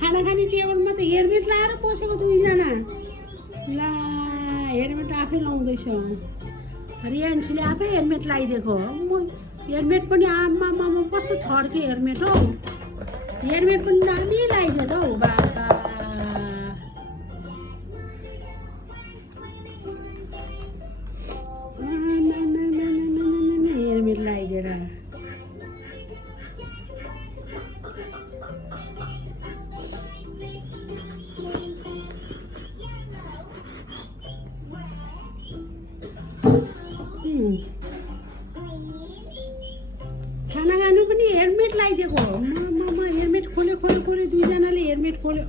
खाना खाने टेबलमा त हेलमेट लाएर बसेको दुईजना ला हेलमेट आफै लाउँदैछ रियान्सीले आफै हेलमेट लगाइदिएको हेलमेट पनि आमामा कस्तो छड्के हेलमेट हौ हेलमेट पनि दामी लगाइदिएको हौ बाबा हेलमेट लगाइदिएर खाना खानु पनि हेलमेट लगाइदिएको हेलमेट खोल्यो दुईजनाले हेलमेट खोल्यो